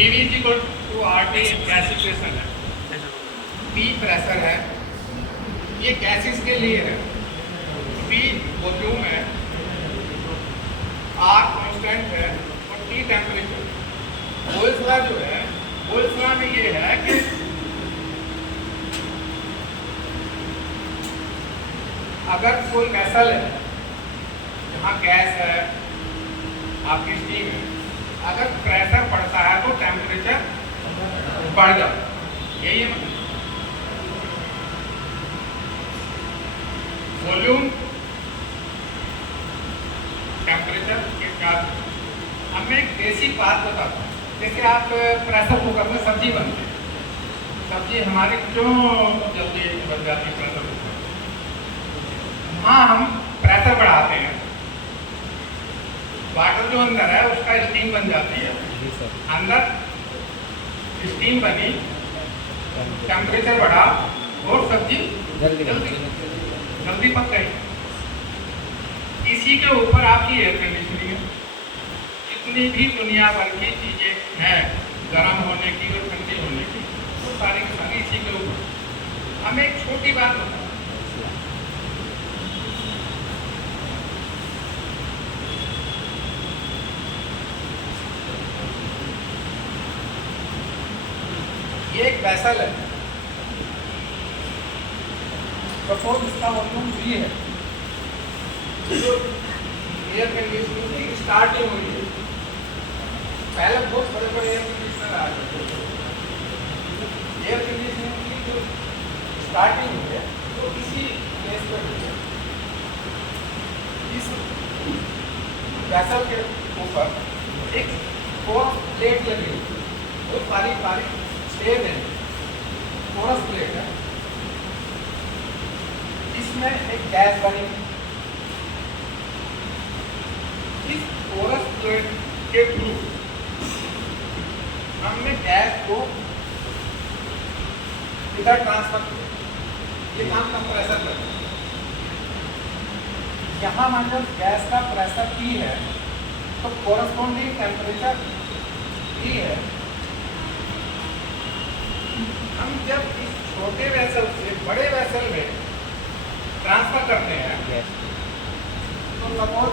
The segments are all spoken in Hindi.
PV is equal to RT gas equation है। P प्रेशर है, ये गैसेस के लिए है। P वॉल्यूम है, R कांस्टेंट है और T टेम्परेचर। बोयल्स लॉ जो है, बोयल्स लॉ में ये है कि अगर कोई वेसल है जहाँ गैस है, आपकी स्टीम है, अगर प्रेशर बढ़ता है तो टेम्परेचर बढ़ जाता है। यही है मतलब वॉल्यूम टेम्परेचर के साथ। अब मैं एक बेसिक बात बताता हूँ। जैसे आप प्रेशर कुकर में सब्जी बनती है, सब्जी हमारी क्यों जल्दी बन जाती है प्रेशर कुकर? हाँ, हम प्रेशर बढ़ाते हैं, वाटर जो अंदर है उसका स्टीम बन जाती है, अंदर स्टीम बनी, टेम्परेचर बढ़ा और सब्जी जल्दी पक गई। इसी के ऊपर आपकी एयर कंडीशनिंग है। जितनी भी दुनिया भर की चीज़ें हैं गर्म होने की और ठंडी होने की, वो सारी की सारी इसी के ऊपर। हमें एक छोटी बात बताओ, ये एक वेसल है, सपोज इसका वॉल्यूम V है, जो एयर कंडीशनिंग की स्टार्टिंग हुई है। पहले बहुत बड़े बड़े एयर कंडीशनर आ गए, एयर कंडीशनिंग की जो स्टार्टिंग हुई है वो इसी प्लेस पर हुई है। इस वेसल के ऊपर एक फोर्स प्लेट लगी हुई है, वो बारीक बारीक स्टेज है, फोर्स प्लेट है, इसमें एक गैस बनी। इस फोर्स प्लेट के थ्रू हमने गैस को इधर ट्रांसफर किया, ये काम कंप्रेसर करता है। यहाँ मान लो गैस का प्रेशर P है तो कोरस्पॉन्डिंग टेम्परेचर T है। हम जब इस छोटे वेसल से बड़े वेसल में ट्रांसफर करते हैं तो सपोज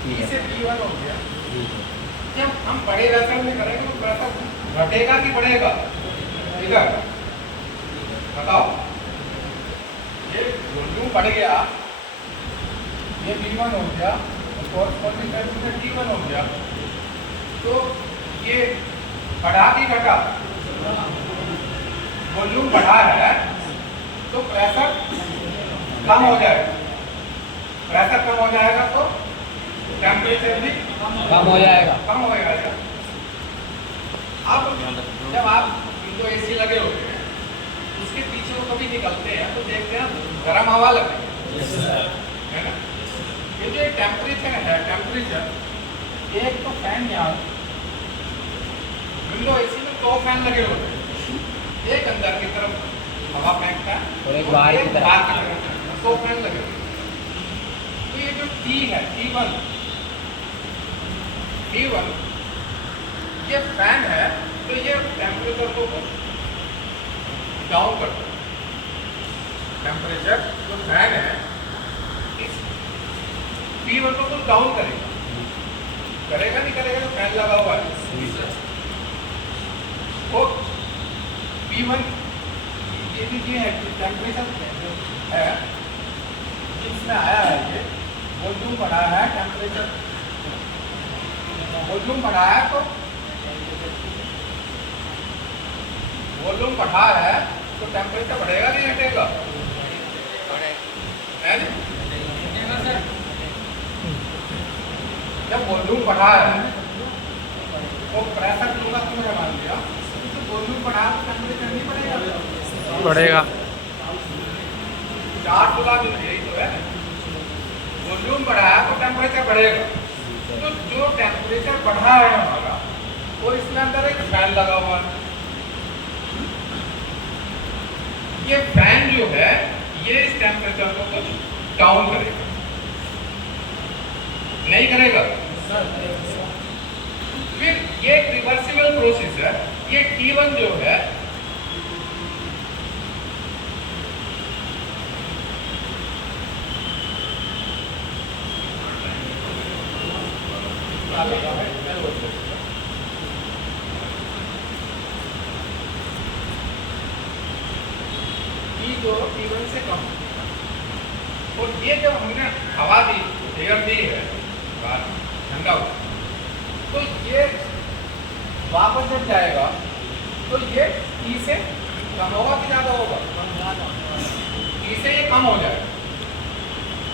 P से P1 हो गया। जब हम बड़े वेसल में करेंगे तो प्रेशर घटेगा कि बढ़ेगा? इधर बताओ, ये वॉल्यूम बढ़ गया, ये P1 हो गया और कोरस्पॉन्डिंग टेम्परेचर T1 हो गया, तो ये बढ़ा कि घटा? वॉल्यूम बढ़ा है तो प्रेशर कम हो जाएगा, प्रेशर कम हो जाएगा तो टेम्परेचर भी कम हो जाएगा। अब जब आप विंडो AC लगे होते हैं, उसके पीछे वो कभी निकलते हैं तो देखते हैं गर्म हवा लगती है ना। ये जो टेम्परेचर है, टेम्परेचर एक तो फैन यहाँ, विंडो AC में 2 फैन लगे होते हैं, एक अंदर की तरफ हवा फेंकता है और एक बाहर की तरफ। 2 फैन लगे होते हैं। तो ये जो T है, T1 ये फैन है, तो ये टेम्परेचर को डाउन करता है। टेम्परेचर जो फैन है इस P1 को डाउन करेगा नहीं करेगा? तो फैन लगा हुआ है तो P1 ये है टेम्परेचर है, इसमें आया है, ये वॉल्यूम बढ़ा है, टेम्परेचर वॉल्यूम बढ़ा है, तो वॉल्यूम बढ़ा है तो टेम्परेचर बढ़ेगा नहीं घटेगा? जब वॉल्यूम बढ़ा है तो प्रेशर लूंगा तुमने मान लिया, तो वॉल्यूम बढ़ा तो टेम्परेचर नहीं बढ़ेगा। 4 गुना यही तो है, वॉल्यूम बढ़ा है तो टेम्परेचर बढ़ेगा। तो जो टेम्परेचर बढ़ा है हमारा, और इसमें अंदर एक फैन लगा हुआ है, ये फैन जो है ये इस टेम्परेचर को कुछ डाउन करेगा, नहीं करेगा? फिर ये एक रिवर्सिबल प्रोसेस है। ये T1 जो है T1 से कम, और ये जब हमने हवा दी, एयर दी है, ठंडा हुआ, तो ये वापस जब जाएगा तो ये T से कम होगा कि ज़्यादा होगा? T से ये कम हो जाएगा,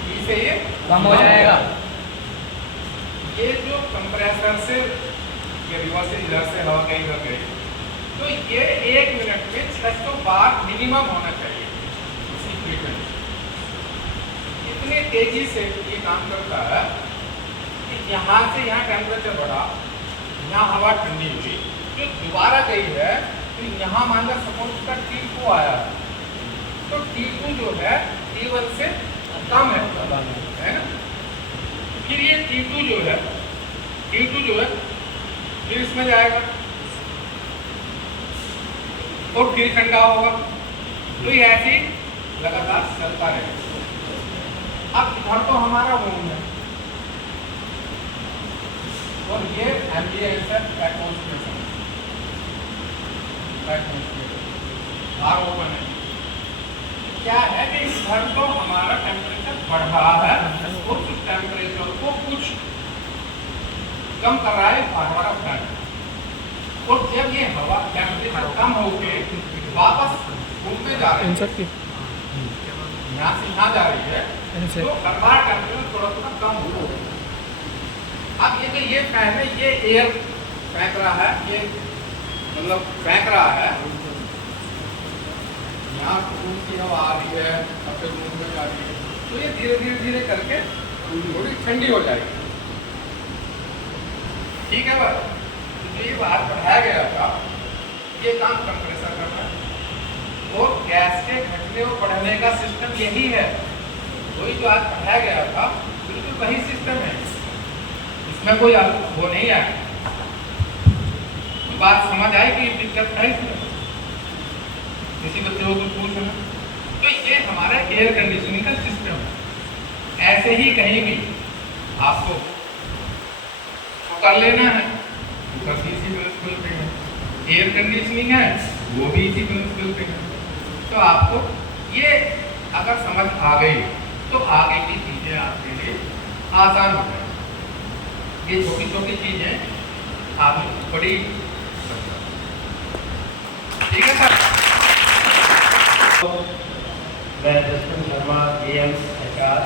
T से ये कम हो जाएगा। ये जो कंप्रेसर से ये रिवर्स से इधर से हवा कहीं इधर गई, तो ये 1 मिनट में 600 बार मिनिमम होना चाहिए इसी फ्रीक्वेंसी। इतनी तेजी से ये काम करता है कि यहाँ से यहाँ टेम्परेचर बढ़ा, यहाँ हवा ठंडी हुई, जो दोबारा गई है तो यहाँ मान लो सपोज का T2 आया, तो T2 जो है T1 से कम है ना। फिर ये T2 जो है फिर इसमें जाएगा और फिर ठंडा होगा, तो ये ऐसे ही लगातार चलता रहेगा। अब इधर तो हमारा रूम है और ये एम्बिएंस है, एटमॉस्फेयर बाहर ओपन है। क्या है कि इधर तो हमारा टेम्परेचर बढ़ रहा है और उस टेम्परेचर को कुछ कम कर रहा है हमारा फैन, और जब ये हवा टेम्परेचर कम होके वापस घूमने जा रही है, यहाँ से यहाँ जा रही है, तो हर बार टेम्परेचर थोड़ा थोड़ा कम होगा। अब ये जो ये फैन है, ये एयर फेंक रहा है, ये मतलब फेंक रहा है, यहाँ रूम की हवा आ रही है, अपने रूम में जा रही है, तो ये धीरे धीरे धीरे करके थोड़ी ठंडी हो जाएगी। ठीक है बस, तो ये बाहर बढ़ाया गया था, ये काम कंप्रेसर करना है और गैस के घटने और बढ़ने का सिस्टम यही है। वही जो आज बढ़ाया गया था बिल्कुल वही सिस्टम है, इसमें कोई वो नहीं आया। तो बात समझ आई कि दिक्कत है इसमें, किसी बच्चे को कुछ पूछना, तो ये हमारा एयर कंडीशनिंग का सिस्टम है। ऐसे ही कहीं भी आपको कर लेना है, इसी प्रिंसिपल पे है। एयर कंडीशनिंग है वो भी इसी प्रिंसिपल पे है। तो आपको ये अगर समझ आ गई तो आगे की चीजें आपके लिए आसान हो जाएगी। ये छोटी छोटी चीजें आप बड़ी, ठीक है सर। मैं जसवंत शर्मा AM HR,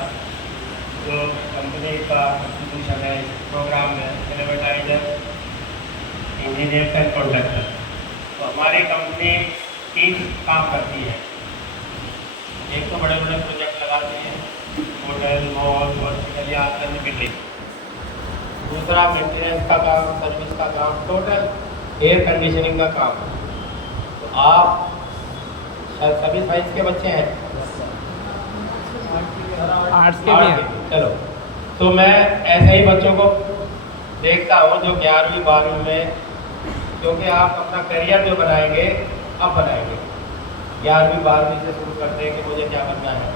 जो कंपनी का कंट्रीब्यूशन है इस प्रोग्राम में एडवर्टाइजर, इंजीनियर एंड कॉन्ट्रैक्टर। तो हमारी कंपनी 3 काम करती है। एक तो बड़े बड़े प्रोजेक्ट लगाती है, होटल, मॉल, हॉस्पिटल या अन्य बिल्डिंग। दूसरा मेंटेनेंस का काम, सर्विस का काम, टोटल एयर कंडीशनिंग का काम। तो आप सभी साइंस के बच्चे हैं, आर्ट्स के भी हैं। चलो, तो मैं ऐसे ही बच्चों को देखता हूँ जो 11वीं 12वीं में, क्योंकि आप अपना करियर जो बनाएंगे अब बनाएंगे, 11वीं 12वीं से शुरू करते हैं कि मुझे क्या बनना है।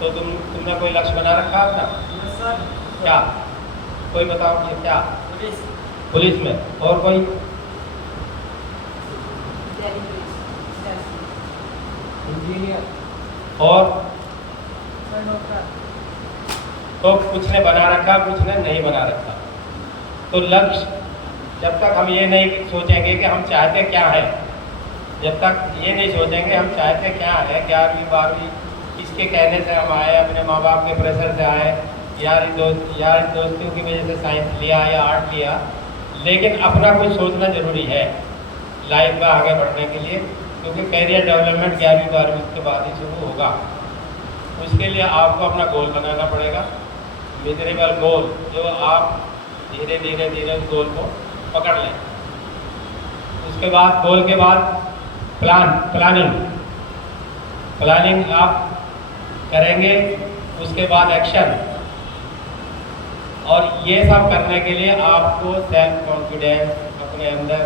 तो तुमने कोई लक्ष्य बना रखा अपना? क्या? कोई बताओ मुझे क्या? पुलिस में। और कोई? इंजीनियर। और तो कुछ ने बना रखा, कुछ ने नहीं बना रखा। तो लक्ष्य, जब तक हम ये नहीं सोचेंगे कि हम चाहते क्या है, जब तक ये नहीं सोचेंगे हम चाहते क्या है, 11वीं 12वीं किसके कहने से हम आए, अपने माँ बाप के प्रेशर से आए, यार दोस्तों की वजह से साइंस लिया या आर्ट लिया, लेकिन अपना कुछ सोचना ज़रूरी है लाइफ में आगे बढ़ने के लिए, क्योंकि कैरियर डेवलपमेंट 11वीं 12वीं के बाद ही शुरू होगा। उसके लिए आपको अपना गोल बनाना पड़ेगा, मेजरेबल गोल, जो आप धीरे धीरे धीरे उस गोल को पकड़ लें। उसके बाद गोल के बाद प्लानिंग आप करेंगे, उसके बाद एक्शन। और ये सब करने के लिए आपको सेल्फ कॉन्फिडेंस, अपने अंदर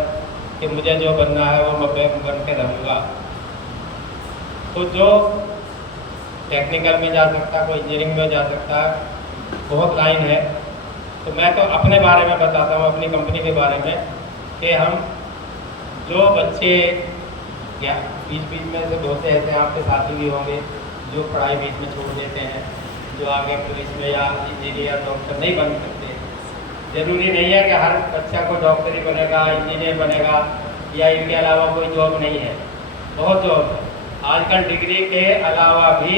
कि मुझे जो बनना है वो मैं बन के रहूँगा। तो जो टेक्निकल में जा सकता, कोई इंजीनियरिंग में जा सकता, बहुत लाइन है। तो मैं तो अपने बारे में बताता हूँ, अपनी कंपनी के बारे में, कि हम जो बच्चे या बीच बीच में से बहुत से ऐसे आपके साथी भी होंगे जो पढ़ाई बीच में छोड़ देते हैं, जो आगे पुलिस में या इंजीनियर डॉक्टर नहीं बन सकते। ज़रूरी नहीं है कि हर बच्चा को डॉक्टर ही बनेगा, इंजीनियर बनेगा, या इनके अलावा कोई जॉब नहीं है, बहुत जॉब है। आजकल डिग्री के अलावा भी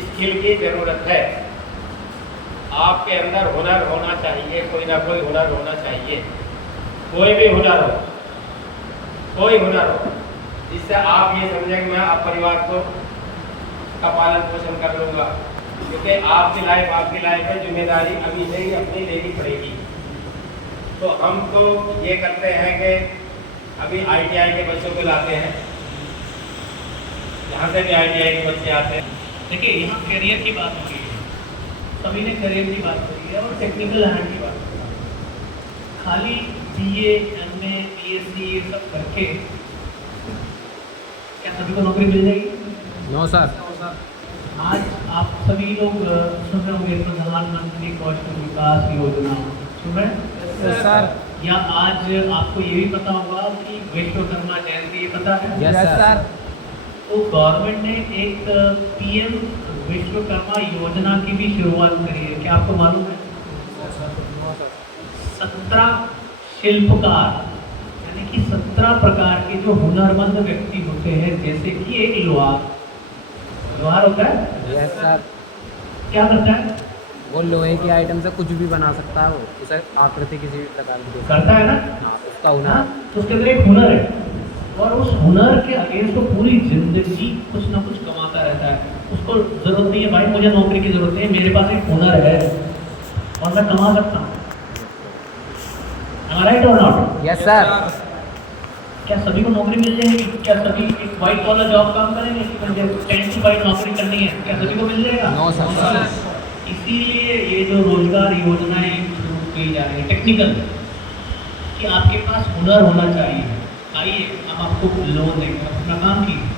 स्किल की ज़रूरत है। आपके अंदर हुनर होना चाहिए, कोई ना कोई हुनर होना चाहिए, कोई भी हुनर हो, कोई हुनर हो, जिससे आप ये समझें कि मैं आप परिवार को का पालन पोषण कर लूँगा। क्योंकि आपकी लाइफ है, जिम्मेदारी अभी से ही अपनी लेनी पड़ेगी। तो हम तो ये करते हैं कि अभी ITI के बच्चों को लाते हैं, यहाँ से भी ITI के बच्चे आते हैं। देखिए, यहाँ करियर की बात हो रही है, सभी ने करियर की बात करी है और टेक्निकल हैंड की बात करी है। खाली BA, MA, BSc ये सब करके क्या सभी को नौकरी मिल जाएगी? No sir. आज आप सभी लोग सुन रहे होंगे प्रधानमंत्री कौशल विकास योजना, सुन रहे हैं सर? या आज आपको ये भी पता होगा कि विश्वकर्मा जयंती, ये पता है? Yes sir. तो गवर्नमेंट ने एक PM विश्वकर्मा योजना की भी शुरुआत करी है, क्या आपको मालूम है? 17 शिल्पकार, यानी कि 17 प्रकार के जो हुनरमंद व्यक्ति होते हैं, जैसे कि एक लोहार होता है, यस सर। क्या करता है? वो लोहे की आइटम से कुछ भी बना सकता है, वो उसे आकृति किसी भी प्रकार की दे सकता करता है ना? है। हाँ, उसका हुनर। हाँ, तो उसके अंदर एक हुनर है और उस हुनर के अगेंस्ट वो पूरी जिंदगी कुछ ना कुछ कमाता रहता है। उसको जरूरत नहीं है भाई मुझे नौकरी की जरूरत नहीं है, मेरे पास एक हुनर है और मैं कमा सकता हूँ। राइट और नॉट? Yes sir. क्या सभी को नौकरी मिल जाएगी? क्या सभी एक वाइट कॉलर जॉब काम करेंगे? 10 to 5 नौकरी करनी है, क्या सभी को मिल जाएगा? No sir. इसीलिए ये जो रोजगार योजनाएं शुरू की जा रही है टेक्निकल, कि आपके पास हुनर होना चाहिए। आइए हम आपको लोन देंगे, अपना काम कीजिए,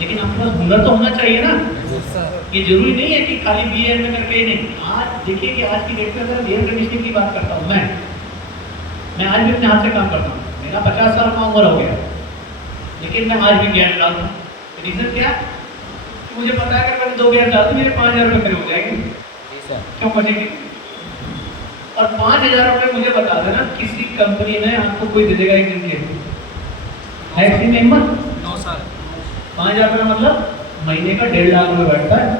लेकिन आपके पास हुनर तो होना चाहिए ना। Yes sir. ये जरूरी नहीं है कि खाली BA में करके ही नहीं। आज देखिए कि आज की डेट में अगर एयर कंडीशनिंग की बात करता हूँ मैं आज भी अपने हाथ से काम करता हूँ, मेरा 50 साल का उम्र हो गया, लेकिन मैं आज भी गैर डालता हूँ। रीज़न क्या? मुझे पता है कि मैंने 2 गैर डाल दी, मेरे 5000 रुपये खड़े हो जाएंगे। जी सर। क्यों बचेंगे? और 5000 रुपये मुझे बता देना किसी कंपनी में आपको कोई दे देगा एक दिन के? है किसी में हिम्मत? No sir. 5000 रुपये मतलब महीने का 1.5 लाख रुपये बैठता है।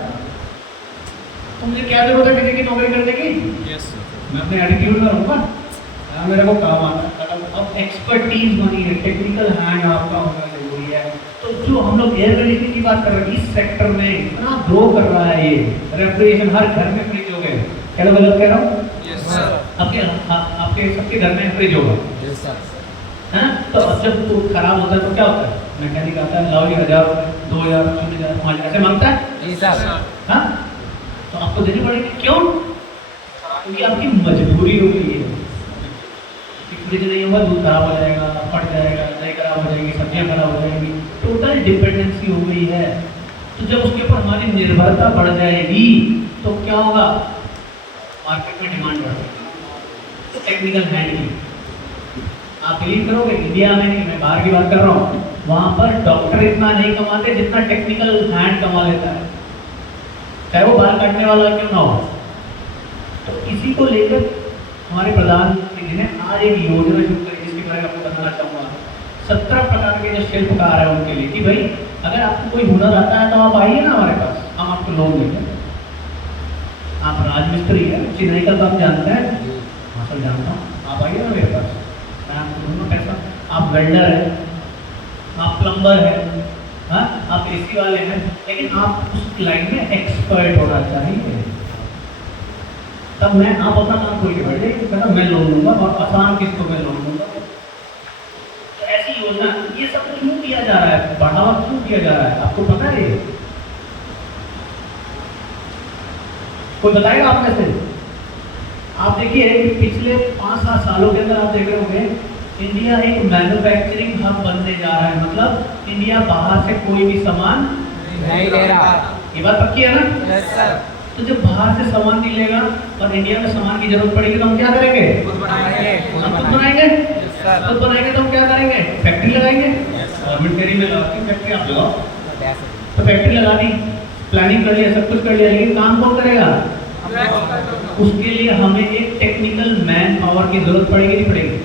तो मुझे क्या जरूरत है किसी की नौकरी करने की? Yes sir. मैं अपने एटीट्यूड में रहूँगा, मेरे को काम आता है। अब एक्सपर्टीज बनी है, टेक्निकल हैंड आपका होना जरूरी है। तो जो हम लोग एयर कंडीशनिंग की बात कर रहे हैं, इस सेक्टर में इतना ग्रो कर रहा है ये, रेफ्रिजरेशन हर घर में फ्रिज हो गए। क्या मैं गलत कह रहा हूँ? Yes sir. आपके सबके घर में फ्रिज होगा, यस सर। है? तो अब जब तो खराब होता है तो क्या होता है? मैकेनिक आता है, लाओ 1000 रुपये, 2000, 3000, 5000 ऐसे मांगता है। जी सर। हाँ, तो आपको देनी पड़ेगी। क्यों? क्योंकि आपकी मजबूरी हो गई है। फ्रिज नहीं होगा, दूध खराब हो जाएगा, फट जाएगा, दही खराब हो जाएगी, सब्जियां खराब हो जाएंगी, टोटल डिपेंडेंसी हो गई है। तो जब उसके ऊपर हमारी निर्भरता बढ़ जाएगी तो क्या होगा? मार्केट में डिमांड बढ़ जाएगी टेक्निकल हैंड की। आप बिलीव करोगे, इंडिया में नहीं, मैं बाहर की बात कर रहा हूँ, वहाँ पर डॉक्टर इतना नहीं कमाते जितना टेक्निकल हैंड कमा लेता है, चाहे वो बाल काटने वाला क्यों ना हो। तो इसी को लेकर हमारे प्रधानमंत्री जी ने आज एक योजना शुरू करी, जिसके बारे में आपको बताना चाहूँगा। 17 प्रकार के जो शिल्पकार है उनके लिए, कि भाई अगर आपको कोई हुनर आता है तो आप आइए ना हमारे पास, हम आपको लोन देंगे। आप राजमिस्त्री है, चिनाई का काम जानते हैं? हाँ सर जानता हूँ, आप आइए ना मेरे पास, मैं आपको दूंगा पैसा। आप वेल्डर है, आप प्लम्बर है, हाँ, आप AC वाले हैं, लेकिन आप उस लाइन में एक्सपर्ट होना चाहिए। तब मैं आप अपना काम खोल के बैठे, कहता मैं लोन लूँगा और आसान किस्त को मैं लोन लूँगा। तो ऐसी योजना, ये सब क्यों किया जा रहा है, बढ़ावा क्यों दिया जा रहा है, आपको पता है? कोई बताएगा आप में से? आप देखिए पिछले 5-7 सालों के अंदर आप देख रहे होंगे इंडिया एक मैन्युफैक्चरिंग हब बनने जा रहा है। मतलब इंडिया बाहर से कोई भी सामान नहीं ले रहा। ये बात पक्की है ना? Yes sir. तो जब बाहर से सामान नहीं लेगा और इंडिया में सामान की जरूरत पड़ेगी तो हम क्या करेंगे? खुद बनाएंगे। हम खुद बनाएंगे। खुद बनाएंगे तो हम क्या करेंगे? फैक्ट्री लगाएंगे। गवर्नमेंट कह रही मैं लगाती हूँ फैक्ट्री, आप लगाओ। तो फैक्ट्री लगा दी, प्लानिंग कर लिया, सब कुछ कर लिया, लेकिन काम कौन करेगा? उसके लिए हमें एक टेक्निकल मैन पावर की जरूरत पड़ेगी, नहीं पड़ेगी?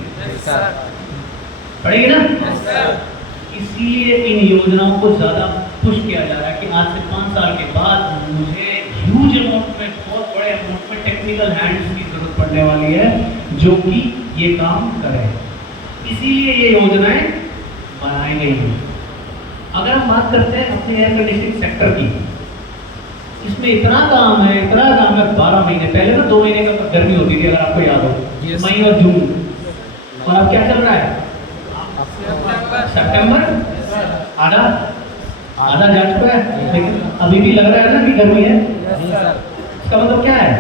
पड़ेगी ना? इसीलिए इन योजनाओं को ज्यादा पुश किया जा रहा है कि आज से 5 साल के बाद मुझे ह्यूज अमाउंट में, बहुत बड़े अमाउंट में टेक्निकल हैंड्स की जरूरत पड़ने वाली है जो कि ये काम करें। इसीलिए ये योजनाएं बनाई गई हैं। अगर हम बात करते हैं अपने एयर कंडीशनिंग सेक्टर की, इसमें इतना काम है 12 महीने पहले ना 2 महीने का गर्मी होती थी अगर आपको याद हो, मई और जून। और अब क्या चल रहा है? सितंबर आधा जा चुका है, लेकिन अभी भी लग रहा है ना कि गर्मी है। इसका मतलब क्या है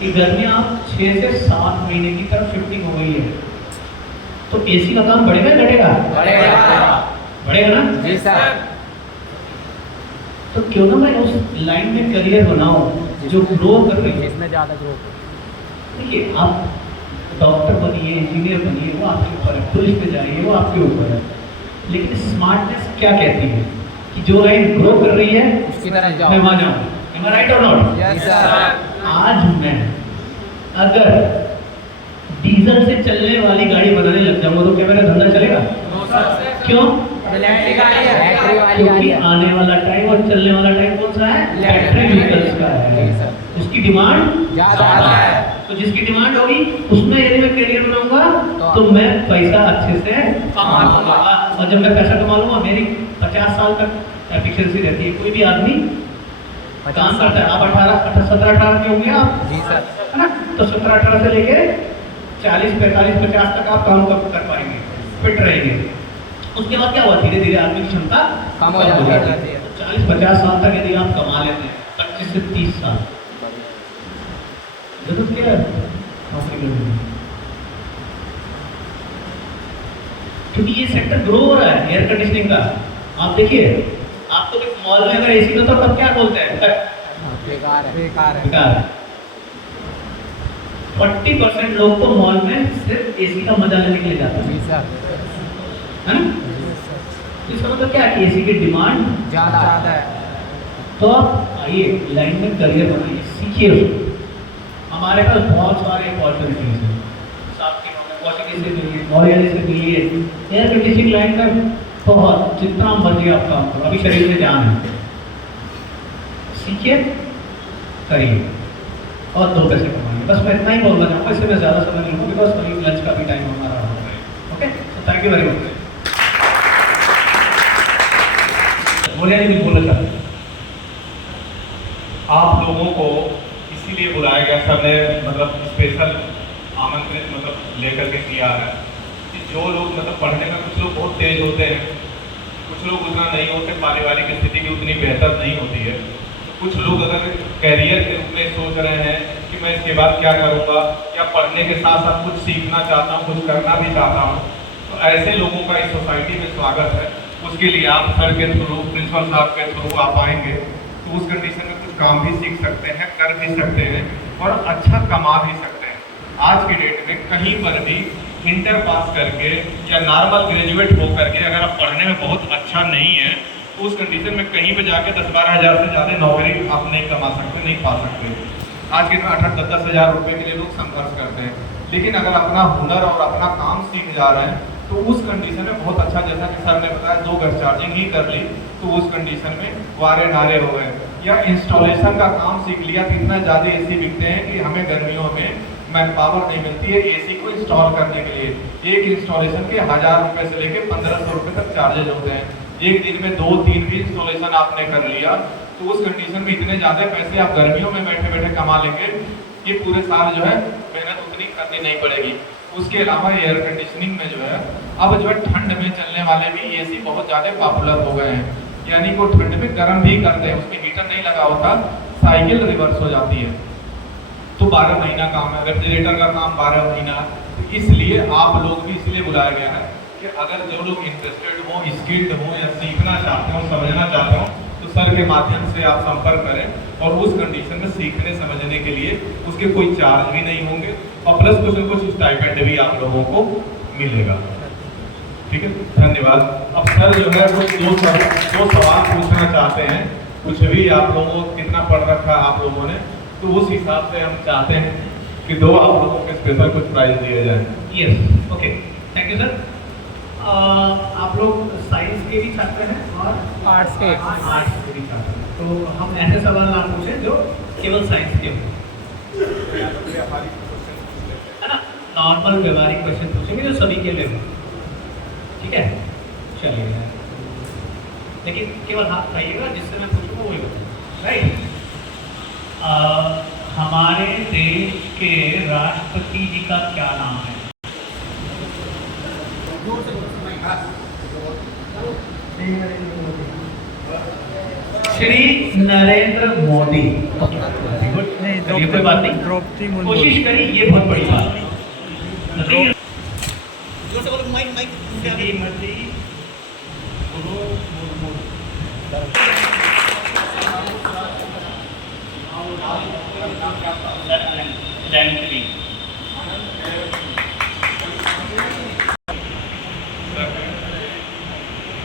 कि गर्मी आप 6 से 7 महीने की तरफ शिफ्टिंग हो गई है। तो एसी का काम बढ़ेगा घटेगा? बढ़ेगा ना? जी सर। तो क्यों ना मैं उस लाइन में करियर बनाऊं जो ग्रो कर रही है। इसमें ज़्यादा ग्रो। देखिए आप डॉक्टर बनिए, इंजीनियर बनिए, वो आपके ऊपर है, पुलिस पे जाइए, वो आपके ऊपर है। लेकिन स्मार्टनेस क्या कहती है कि जो लाइन ग्रो कर रही है उसकी तरह जाओ। मैं वहां जाऊं। Am I right or not? Yes sir. आज मैं अगर डीजल से चलने वाली गाड़ी बनाने लग जाऊंगा तो क्या मेरा धंधा चलेगा? क्यों? बैटरी वाली क्योंकि आने वाला टाइम और चलने वाला टाइम कौन सा है? इलेक्ट्रिक व्हीकल्स का है। उसकी डिमांड ज़्यादा है। तो जिसकी डिमांड होगी उसमें यदि मैं करियर बनाऊंगा तो मैं पैसा अच्छे से कमा लूंगा। और जब मैं पैसा कमा लूंगा, मेरी 50 साल तक एफिशिएंसी रहती है। कोई भी आदमी काम करता है, आप 17-18 के होंगे आप, जी सर। है ना? तो 17-18 से लेके 40-45-50 तक आप काम कर पाएंगे, फिट रहेंगे। उसके बाद क्या हुआ? धीरे धीरे आदमी की क्षमता कम हो जाती है। 40-50 साल तक यदि आप कमा लेते हैं, 25 से 30 साल, जरूरत क्या है नौकरी करने की? क्योंकि ये सेक्टर ग्रो हो रहा है एयर कंडीशनिंग का। आप देखिए, आपको भी मॉल में अगर एसी में तो तब क्या बोलते हैं? बेकार है। बेकार है। बेकार है। 40% लोग तो मॉल में सिर्फ एसी का मजा लेने के लिए जाते जी हैं, सर। है ना? इसका मतलब क्या है कि एसी की डिमांड ज़्यादा है। तो आप आइए लाइन में करियर बनाइए, सीखिए उसको। हमारे पास बहुत सारे अपॉर्चुनिटीज हैं, से मिलिए, मॉरियल से मिलिए, एयर कंडीशनिंग लाइन में बहुत जितना मर्जी आप काम करो, अभी शरीर में जान है, सीखिए, करिए और 2 पैसे कमाइए। बस मैं इतना ही बोलना चाहूँगा, इससे मैं ज़्यादा समय नहीं लूँगा, बिकॉज कभी लंच का भी टाइम हमारा हो रहा है। Okay, thank you very much. मॉरियल जी बोलना चाहते हैं, आप लोगों को इसीलिए बुलाया गया सर ने, मतलब स्पेशल आमंत्रित मतलब लेकर के किया है कि जो लोग मतलब पढ़ने में, कुछ लोग बहुत तेज होते हैं, कुछ लोग उतना नहीं होते, पारिवारिक स्थिति की उतनी बेहतर नहीं होती है। तो कुछ लोग अगर कैरियर के रूप में सोच रहे हैं कि मैं इसके बाद क्या करूँगा, या पढ़ने के साथ साथ कुछ सीखना चाहता हूँ, कुछ करना भी चाहता हूँ, तो ऐसे लोगों का इस सोसाइटी में स्वागत है। उसके लिए आप सर के थ्रू, प्रिंसिपल साहब के थ्रू आप आएंगे तो उस कंडीशन में कुछ काम भी सीख सकते हैं, कर भी सकते हैं और अच्छा कमा भी सकते हैं। आज की डेट में कहीं पर भी इंटर पास करके या नॉर्मल ग्रेजुएट हो करके अगर आप पढ़ने में बहुत अच्छा नहीं है तो उस कंडीशन में कहीं पे जाके 10-12 हज़ार से ज़्यादा नौकरी आप नहीं कमा सकते, नहीं पा सकते। आज के 8-10 हज़ार रुपये के लिए लोग संघर्ष करते हैं, लेकिन अगर अपना हुनर और अपना काम सीख जा रहे हैं तो उस कंडीशन में बहुत अच्छा, जैसा कि सर ने बताया 2 गज चार्जिंग ही कर ली तो उस कंडीशन में वारे नारे हो गए। या इंस्टॉलेशन का काम सीख लिया तो इतना ज़्यादा एसी बिकते हैं कि हमें गर्मियों में मैन पावर नहीं मिलती है एसी को इंस्टॉल करने के लिए। एक इंस्टॉलेशन के 1000 रुपये से लेकर 1500 रुपये तक चार्जेज होते हैं। एक दिन में 2-3 भी इंस्टॉलेशन आपने कर लिया तो उस कंडीशन में इतने ज़्यादा पैसे आप गर्मियों में बैठे बैठे कमा लेंगे कि पूरे साल जो है मेहनत उतनी करनी नहीं पड़ेगी। उसके अलावा एयर कंडीशनिंग में जो है अब जो है ठंड में चलने वाले भी एसी बहुत ज़्यादा पॉपुलर हो गए हैं, यानी कि वो ठंड में गर्म भी करते हैं, उसमें हीटर नहीं लगा होता, साइकिल रिवर्स हो जाती है। तो 12 महीना काम है, रेफ्रिजरेटर का काम 12 महीना है। तो इसलिए आप लोग भी इसलिए बुलाया गया है कि अगर जो लोग इंटरेस्टेड हो, स्किल्ड हो या सीखना चाहते हो, समझना चाहते हो, तो सर के माध्यम से आप संपर्क करें और उस कंडीशन में सीखने समझने के लिए उसके कोई चार्ज भी नहीं होंगे और प्लस कुछ न कुछ स्टाइपेंड भी आप लोगों को मिलेगा। ठीक है, धन्यवाद। अब सर जो है वो दो सवाल पूछना चाहते हैं। कुछ भी आप लोगों को कितना पढ़ रखा है आप लोगों ने, तो उस हिसाब से हम चाहते हैं कि दो आप लोगों के स्पेशल कुछ प्राइज दिए जाए। Yes, okay, thank you sir. आप लोग साइंस के भी छात्र हैं और आर्ट्स के भी छात्र हैं, तो हम ऐसे सवाल ना पूछें जो केवल साइंस के हों, है ना। नॉर्मल व्यवहारिक क्वेश्चन पूछेंगे जो सभी के लिए हो, ठीक है। चलिए, लेकिन केवल हाथ उठाइएगा, जिससे मैं पूछूंगा वही बताइए, राइट। हमारे देश के राष्ट्रपति जी का क्या नाम है? श्री नरेंद्र मोदी। चलिए, कोई बात नहीं, कोशिश करिए, ये बहुत बड़ी बात है। श्रीमती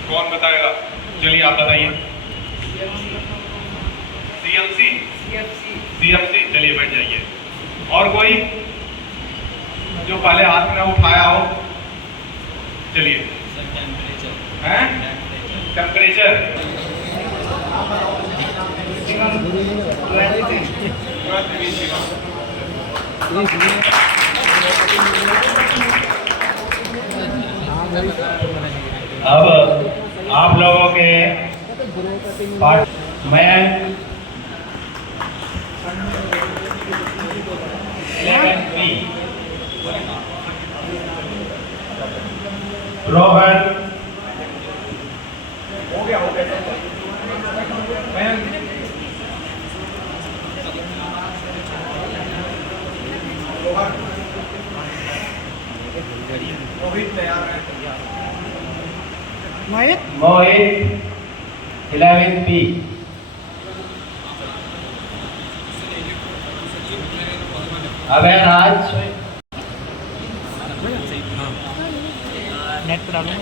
कौन बताएगा? चलिए आप बताइए। CFC, चलिए बैठ जाइए। और कोई जो पहले हाथ में ना उठाया हो? चलिए। टेम्परेचर। अब आप लोगों के पाठ मैं 11B रोहन हो गया रोहित तैयार है। मोहित 11B अभयराज।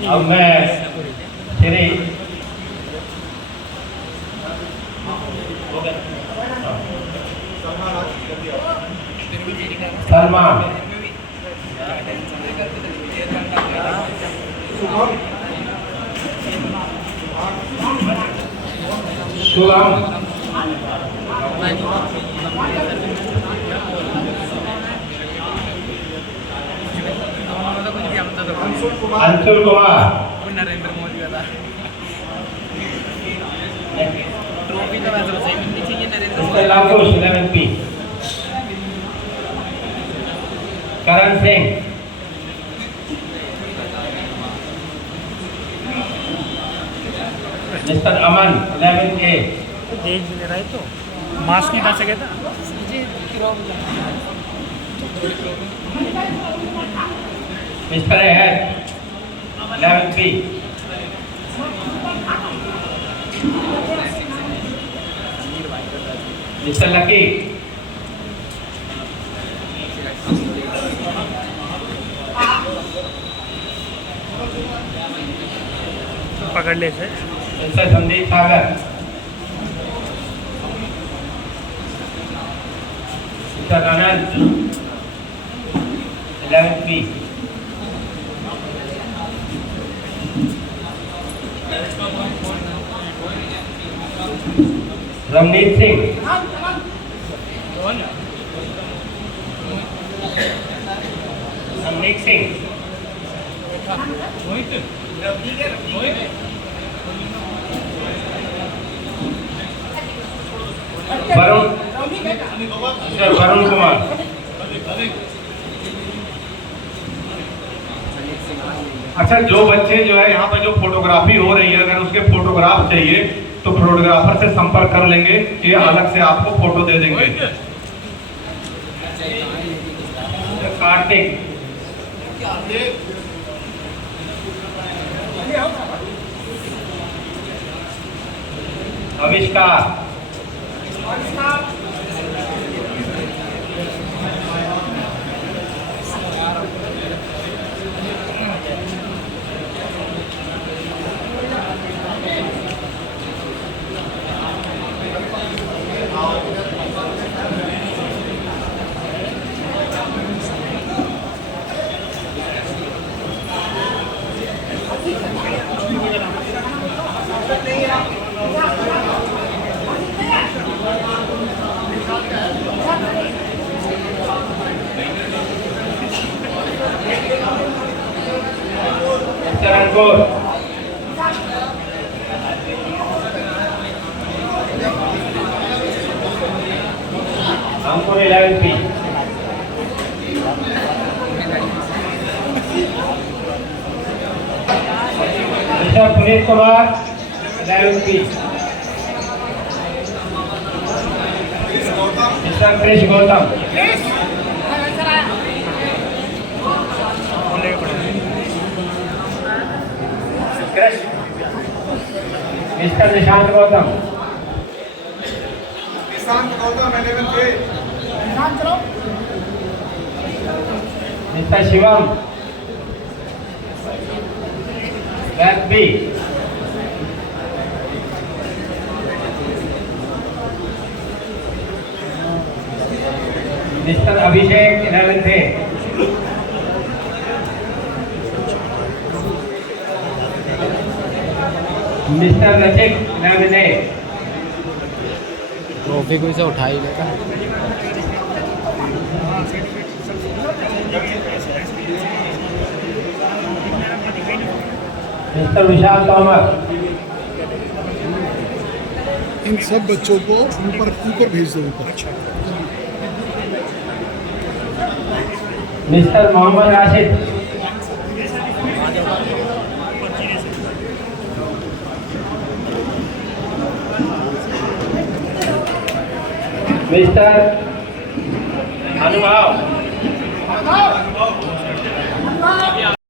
अब मैं श्री सलमान शुभम अंशुल कुमार नरेंद्र मोदी वाला ट्रॉफी तो वैसे उसे मिलनी चाहिए Narendra mister लाकुश 11P Karan Singh mister अमन 11A देख ले रहा है तो मास्क नहीं डाल सके था मिस्टर है 11P मिस्टर लकी पकड़ ले से मिस्टर संदीप सागर मिस्टर आनंद 11P रमनीत सिंह रमनीत सिंह वरुण वरुण कुमार अच्छा, जो बच्चे जो है यहाँ पर जो फोटोग्राफी हो रही है, अगर उसके फोटोग्राफ चाहिए तो फोटोग्राफर से संपर्क कर लेंगे, ये अलग से आपको फोटो दे देंगे। Kartik, Avishkar, mister Ankur, Ankur 11 P, mister Puneet Kumar 11 P, mister Krish Gautam, Krish, mister Nishant Gautam, Nishant Gautam 11 P mister Shivam 12 B, mister Abhishek 11 A, mister Rachik 11 A, trophy कोई से उठा ही लेगा। मिस्टर विशाल तोमर, इन सब बच्चों को ऊपर भेज दो ऊपर। मिस्टर मोहम्मद राशिद, मिस्टर अनुभव,